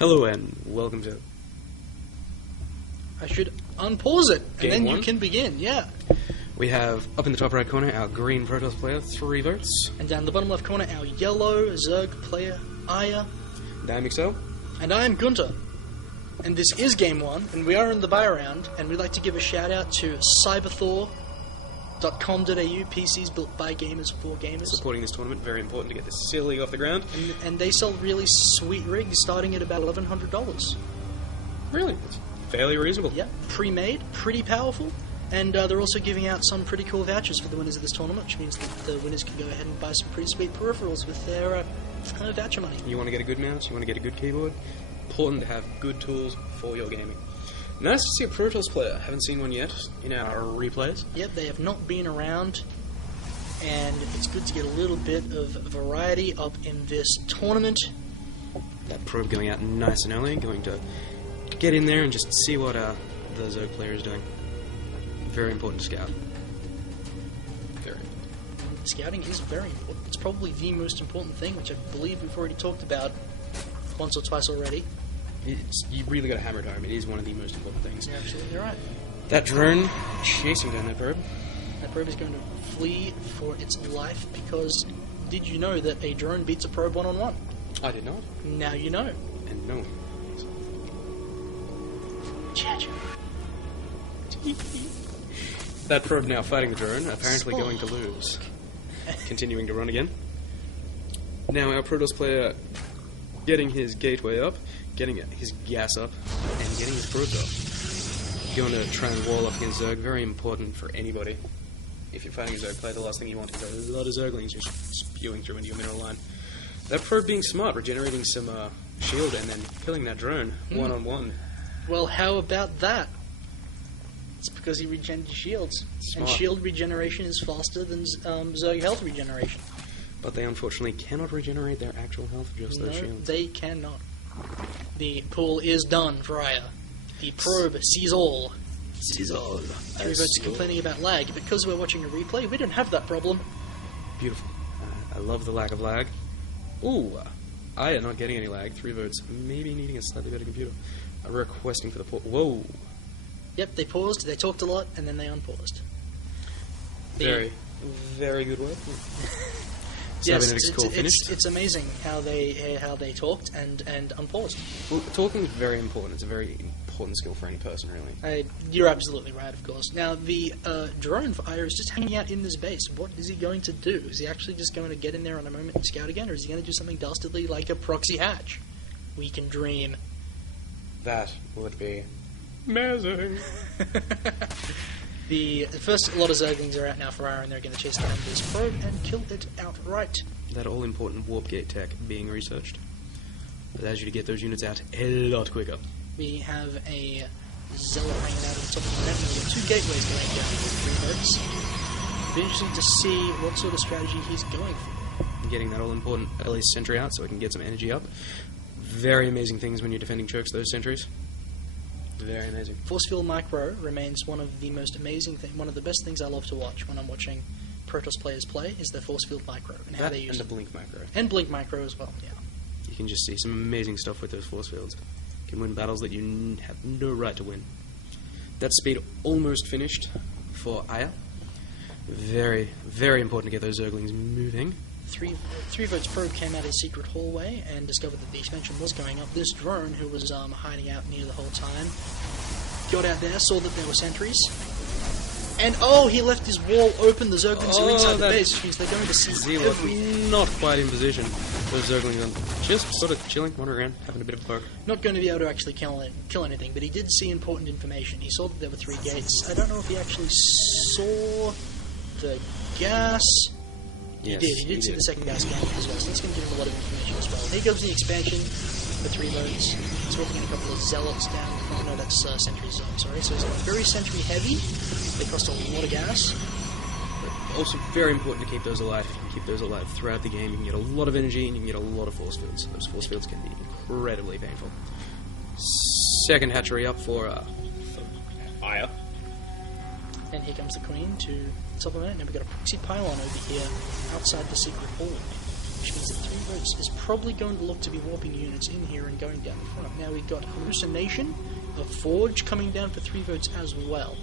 Hello and welcome to I should unpause it, and Game then one? you can begin, yeah. We have up in the top right corner our green Protoss player, ThreeVotes. And down the bottom left corner, our yellow Zerg player, Aiya. And I'm Excel. And I am Gunther. And this is Game 1, and we are in the buy round, and we'd like to give a shout out to cyberthor.com.au, PCs built by gamers for gamers. Supporting this tournament, very important to get this silly off the ground. And they sell really sweet rigs starting at about $1,100. Really? It's fairly reasonable. Yeah, pre-made, pretty powerful. And they're also giving out some pretty cool vouchers for the winners of this tournament, which means that the winners can go ahead and buy some pretty sweet peripherals with their voucher money. You want to get a good mouse, you want to get a good keyboard. Important to have good tools for your gaming. Nice to see a Protoss player. Haven't seen one yet in our replays. Yep, they have not been around, and it's good to get a little bit of variety up in this tournament. That probe going out nice and early, going to get in there and just see what the Zerg player is doing. Very important to scout. Very important. Scouting is very important. It's probably the most important thing, which I believe we've already talked about once or twice already. You really got to hammer it home. It is one of the most important things. You're absolutely right. That drone chasing down that probe. That probe is going to flee for its life because did you know that a drone beats a probe one-on-one? I did not. Now you know. And no. That probe now fighting the drone, apparently going to lose. Continuing to run again. Now our Protoss player getting his gateway up, getting his gas up, and getting his probes up. Going to try and wall up against Zerg, very important for anybody. If you're fighting a Zerg player, the last thing you want is a lot of Zerglings just spewing through into your mineral line. That probe being smart, regenerating some shield and then killing that drone one-on-one. Well, how about that? It's because he regenerated shields. Smart. And shield regeneration is faster than Zerg health regeneration. But they unfortunately cannot regenerate their actual health, just No, those shields. they cannot. The pool is done for Aiya. The probe sees all. Sees all. ThreeVotes complaining about lag. Because we're watching a replay, we don't have that problem. Beautiful. I love the lack of lag. Ooh, I am not getting any lag. ThreeVotes maybe needing a slightly better computer. Requesting for the port. Whoa. Yep, they paused, they talked a lot, and then they unpaused. Very, very good work. Yes, Cybernetics call finished. it's amazing how they talked and unpaused. Well, talking is very important. It's a very important skill for any person, really. You're absolutely right, of course. Now, the drone for Aiya is just hanging out in this base. What is he going to do? Is he actually just going to get in there in a moment and scout again, or is he going to do something dastardly like a proxy hatch? We can dream. That would be amazing. The first lot of Zerglings are out now for Aiya, and they're going to chase down this probe and kill it outright. That all-important warp gate tech being researched allows you to get those units out a lot quicker. We have a Zealot hanging out at the top of the net, and we've got two gateways going down with 3 votes. It'll be interesting to see what sort of strategy he's going for. Getting that all-important early sentry out so we can get some energy up. Very amazing things when you're defending chokes, those sentries. Very amazing. Force Field Micro remains one of the most amazing one of the best things I love to watch when I'm watching Protoss players play is the Force Field Micro and how they use and it. the Blink Micro. And Blink Micro as well, yeah. You can just see some amazing stuff with those force fields. You can win battles that you have no right to win. That speed almost finished for Aiya. Very, very important to get those Zerglings moving. ThreeVotes probe came out a secret hallway and discovered that the expansion was going up. This drone, who was hiding out near the whole time, got out there, saw that there were sentries, and he left his wall open. The Zerglings are inside the base, which means they're going to see everything. Not quite in position. Those Zerglings are just sort of chilling, wandering around, having a bit of a poke. Not going to be able to actually kill anything, but he did see important information. He saw that there were 3 gates. I don't know if he actually saw the gas. Yes, He did see the second gas cannon as well, so that's going to give him a lot of information as well. Here goes the expansion for 3-votes. He's walking in a couple of zealots down. Oh no, that's sentries, I'm sorry. So it's very sentry heavy. They cost a lot of gas. But also very important to keep those alive. If you can keep those alive throughout the game, you can get a lot of energy and you can get a lot of force fields. Those force fields can be incredibly painful. Second hatchery up for Aiya. And here comes the Queen to supplement it. Now we've got a proxy pylon over here outside the secret hall. which means that ThreeVotes is probably going to look to be warping units in here and going down the front. Now we've got Hallucination, a Forge coming down for ThreeVotes as well.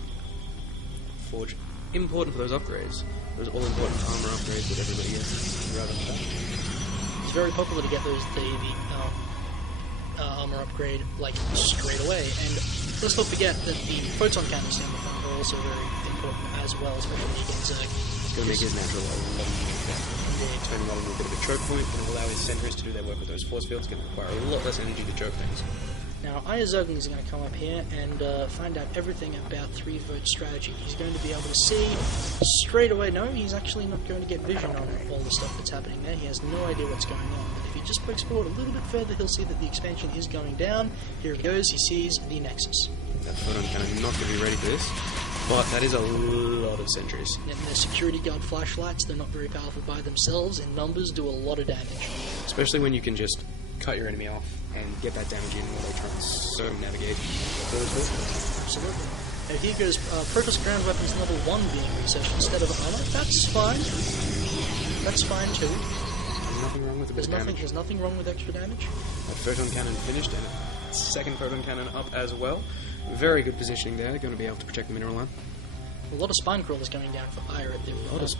Forge, important for those upgrades. Those all-important armor upgrades that everybody gets right off the bat. It's very popular to get those armor upgrade like straight away, and let's not forget that the photon cannons down the front are also very important as well, especially against Zerg. It's going to make his natural a lot more. Turning that into a bit of a choke point, going to allow his sentries to do their work with those force fields, going to require a lot less energy to choke things. Now, Aiya Zerglings are going to come up here and find out everything about ThreeVotes strategy. He's going to be able to see straight away. No, he's actually not going to get vision on all the stuff that's happening there. He has no idea what's going on. But if he just pokes forward a little bit further, he'll see that the expansion is going down. Here it goes. He sees the Nexus. That photon cannon not going to be ready for this, but that is a lot of sentries. And their security guard flashlights, they're not very powerful by themselves. In numbers, do a lot of damage. Especially when you can just cut your enemy off and get that damage in while they try and circumnavigate those forces. Absolutely. Now here goes Protoss ground weapons level 1 being researched instead of armor. That's fine. That's fine too. Nothing wrong with a bit of damage. There's nothing wrong with extra damage. A photon cannon finished and a second photon cannon up as well. Very good positioning there. Going to be able to protect the mineral line. A lot of spine crawlers going down for Aiya at the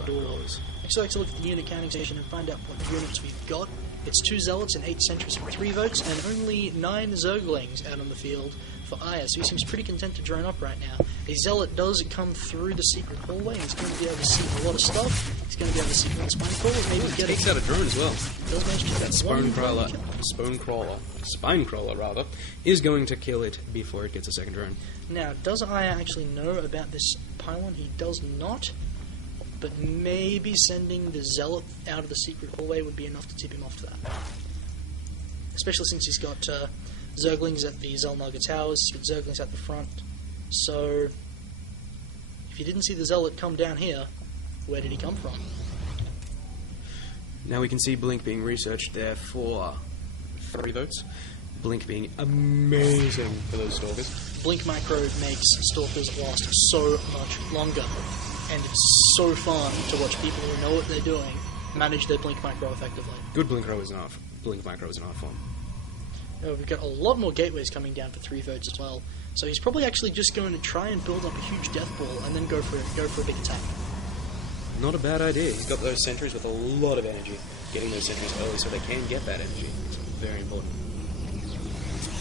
doors. Actually, like to look at the unit counting station and find out what units we've got. It's 2 Zealots and 8 Sentries for ThreeVotes, and only 9 Zerglings out on the field for Aiya, so he seems pretty content to drone up right now. A Zealot does come through the secret hallway, and he's going to be able to see a lot of stuff. He's going to be able to see one spine crawler, maybe get takes out a drone as well. Does manage to get that spine crawler rather, is going to kill it before it gets a second drone. Now, does Aiya actually know about this pylon? He does not. But maybe sending the Zealot out of the secret hallway would be enough to tip him off to that. Especially since he's got Zerglings at the Zelnaga Towers, he's got Zerglings at the front. So, if you didn't see the Zealot come down here, where did he come from? Now we can see Blink being researched there for ThreeVotes. Blink being amazing for those Stalkers. Blink Micro makes Stalkers last so much longer. And it's so fun to watch people who know what they're doing manage their Blink Micro effectively. Good Blink Micro is an art form. We've got a lot more gateways coming down for ThreeVotes as well. So he's probably actually just going to try and build up a huge death ball and then go for a big attack. Not a bad idea. He's got those sentries with a lot of energy. Getting those sentries early so they can get that energy. It's very important.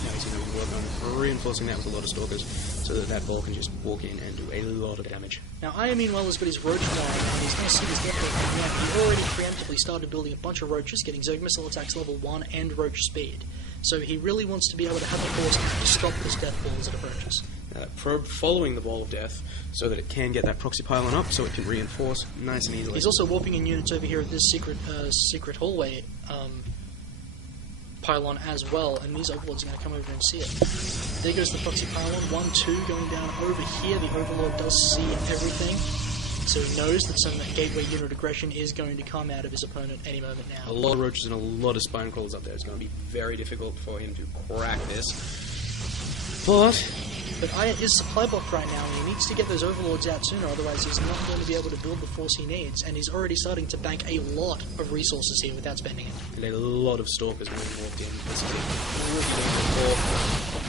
Now he's going to work on reinforcing that with a lot of Stalkers so that that ball can just walk in and do a lot of damage. Now, Aiya, meanwhile, has got his Roach flying, and he's going to see this death ball coming out. He already preemptively started building a bunch of Roaches, getting Zerg missile attacks level 1 and Roach speed. So he really wants to be able to have a force to stop this death ball as it approaches. Now that probe following the ball of death so that it can get that proxy pylon up so it can reinforce nice and easily. He's also warping in units over here at this secret hallway pylon as well, and these Overlords are going to come over and see it. There goes the proxy pylon, 1, 2 going down over here. The Overlord does see everything, so he knows that some gateway unit aggression is going to come out of his opponent any moment now. A lot of Roaches and a lot of Spine Crawlers up there. It's going to be very difficult for him to crack this. But Aiya is supply blocked right now, and he needs to get those Overlords out sooner, otherwise he's not going to be able to build the force he needs, and he's already starting to bank a lot of resources here without spending it. And a lot of Stalkers being walked in.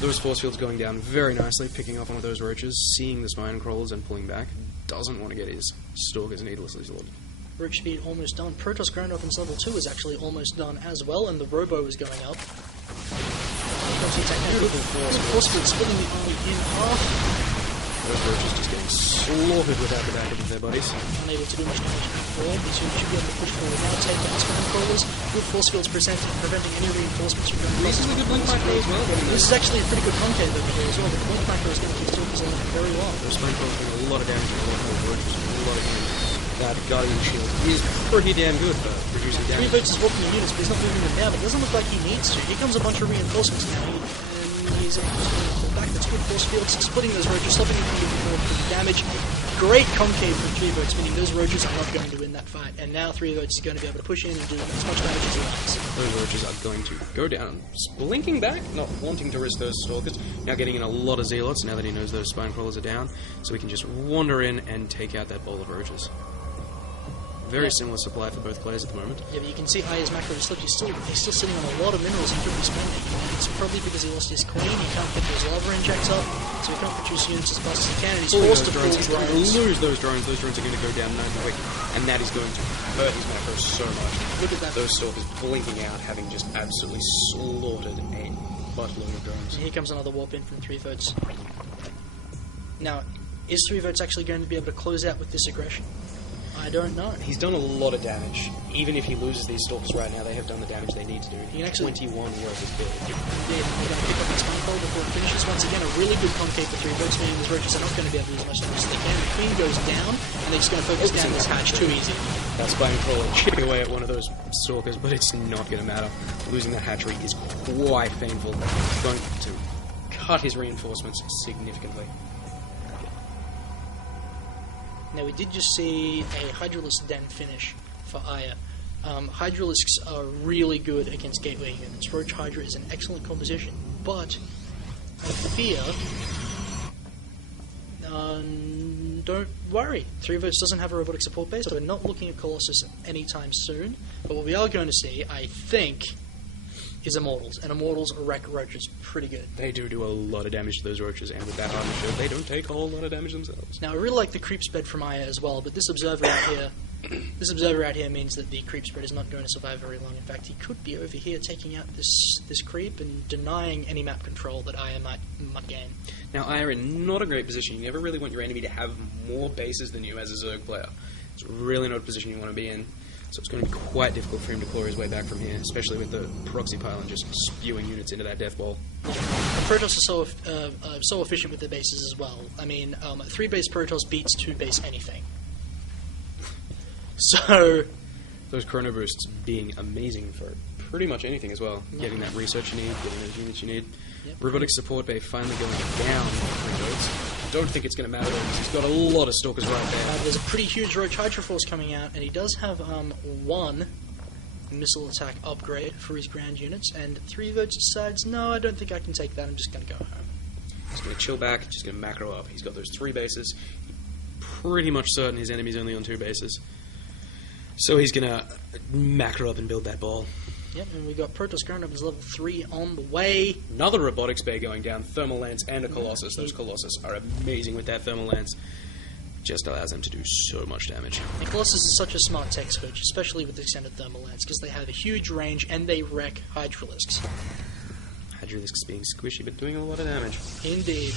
Those force fields going down very nicely, picking off one of those Roaches, seeing the Spine Crawlers and pulling back. Doesn't want to get his Stalkers needlessly slaughtered. Roach speed almost done. Protoss ground weapons level 2 is actually almost done as well, and the Robo is going up. Beautiful force field splitting the army in half. Those Roaches just getting slaughtered without the backup of their buddies. Unable to do much damage at all. These units should be able to push forward now, take down Spine Crawlers. Good force fields preventing any reinforcements from going across. This is a good Blink Micro as well. This is actually a pretty good concave over here as well. The Blink Micro is going to keep Stalkers alive very long. Those Spine Crawlers doing a lot of damage and a lot of Roaches doing a lot of damage. That Guardian Shield is pretty damn good for reducing damage. ThreeVotes is walking the units, but he's not moving them down. It doesn't look like he needs to. Here comes a bunch of reinforcements now. He's able to pull back. That's good force fields, splitting those Roaches, stopping them from doing more damage. Great concave from ThreeVotes, meaning those Roaches are not going to win that fight. And now ThreeVotes is going to be able to push in and do as much damage as he likes. Those Roaches are going to go down, blinking back, not wanting to risk those Stalkers. Now getting in a lot of Zealots now that he knows those Spine Crawlers are down, so he can just wander in and take out that bowl of Roaches. Very similar supply for both players at the moment. Yeah, but you can see Aiya's macro is slipped. He's still sitting on a lot of minerals he could be spending. And it's probably because he lost his queen, he can't get those lava injects up, so he can't produce units as fast as he can, and he's forced to pull He's going to lose those drones. Those drones are going to go down nice and quick, and that is going to hurt his macro so much. Look at that. Those stalkers blinking out, having just absolutely slaughtered a buttload of drones. And here comes another warp in from ThreeVotes. Now, is ThreeVotes actually going to be able to close out with this aggression? I don't know. He's done a lot of damage. Even if he loses these stalkers right now, they have done the damage they need to do. He can actually 21 worth of build. Indeed, they're going to pick up his spine before it finishes. Once again, a really good concave for ThreeVotes, meaning these roaches are not going to be able to use as much damage as they can. The queen goes down, and they're just going to focus down this hatch too easy. That spine crawler chipping away at one of those stalkers, but it's not going to matter. Losing that hatchery is quite painful. It's going to cut his reinforcements significantly. Now, we did just see a Hydralisk Den finish for Aiya. Hydralisks are really good against gateway units. Roach Hydra is an excellent composition, but I fear... don't worry. ThreeVotes doesn't have a robotic support base, so we're not looking at Colossus anytime soon. But what we are going to see, I think, is Immortals. And Immortals wreck roaches pretty good. They do a lot of damage to those roaches, and with that armor shield, they don't take a whole lot of damage themselves. Now, I really like the creep spread from Aiya as well, but this observer out here means that the creep spread is not going to survive very long. In fact, he could be over here taking out this creep and denying any map control that Aiya might gain. Now, Aiya in not a great position. You never really want your enemy to have more bases than you as a Zerg player. It's really not a position you want to be in. So it's going to be quite difficult for him to claw his way back from here, especially with the proxy pylon just spewing units into that death ball. Protoss are so efficient with their bases as well. I mean, 3-base Protoss beats 2-base anything. So... Those chrono boosts being amazing for pretty much anything as well. Yeah. Getting that research you need, getting those units you need. Yep. Robotic support bay finally going down for nodes. Don't think it's going to matter though, because he's got a lot of stalkers right there. There's a pretty huge Roach Hydra force coming out, and he does have one missile attack upgrade for his ground units, and ThreeVotes decides, no, I don't think I can take that, I'm just going to go home. He's going to chill back, just going to macro up. He's got those 3 bases. Pretty much certain his enemy's only on 2 bases. So he's going to macro up and build that ball. Yep, and we got Protoss Ground Up is level 3 on the way. Another robotics bay going down, thermal lance and a Colossus. Those Colossus are amazing with that thermal lance. Just allows them to do so much damage. And Colossus is such a smart tech switch, especially with the extended thermal lance, because they have a huge range and they wreck Hydralisks. Hydralisks being squishy but doing a lot of damage. Indeed.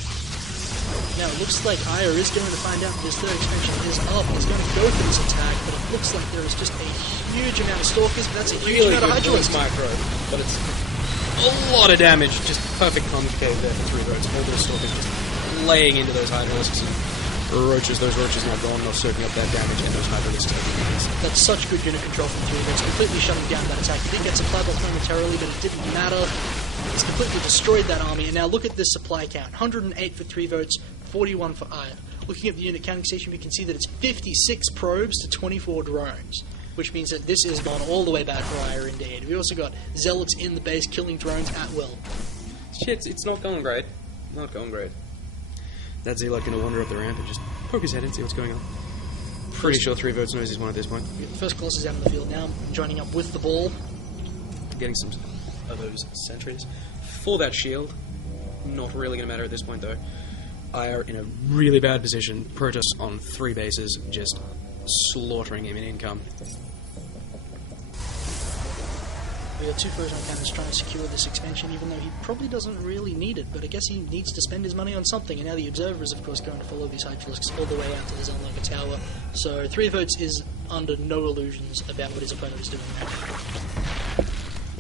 Now it looks like Aiya is going to find out that his third expansion is up. He's going to go for this attack, but it looks like there is just a huge amount of stalkers, but that's a huge amount of Hydralisks. Micro, but it's a lot of damage. Just perfect concave there for ThreeVotes. All those stalkers just laying into those Hydralisks and roaches. Those roaches now gone, not soaking up that damage, and those Hydralisks taking damage. That's such good unit control from ThreeVotes, completely shutting down that attack. He did get supply box momentarily, but it didn't matter. He's completely destroyed that army, and now look at this supply count. 108 for ThreeVotes, 41 for Aiya. Looking at the unit counting station, we can see that it's 56 probes to 24 drones, which means that this has gone all the way bad for Aiya indeed. We also got Zealots in the base killing drones at will. Shit, it's not going great. Not going great. That Zealot going to wander up the ramp and just poke his head and see what's going on. Pretty sure ThreeVotes knows he's won at this point. The first Colossus out on the field now, joining up with the ball. Getting some of those sentries for that shield. Not really going to matter at this point though. Aiya in a really bad position. Protoss on 3 bases, just slaughtering him in income. We got 2 photon cannons trying to secure this expansion, even though he probably doesn't really need it, but I guess he needs to spend his money on something, and now the Observer is of course going to follow these Hydralisks all the way out to the Zelnova Tower, so ThreeVotes is under no illusions about what his opponent is doing now.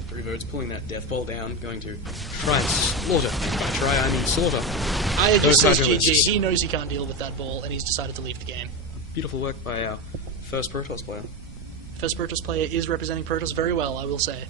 ThreeVotes pulling that death ball down, going to try and slaughter. By try, I mean slaughter. Aiya just says GG. He knows he can't deal with that ball, and he's decided to leave the game. Beautiful work by our first Protoss player. First Protoss player is representing Protoss very well, I will say.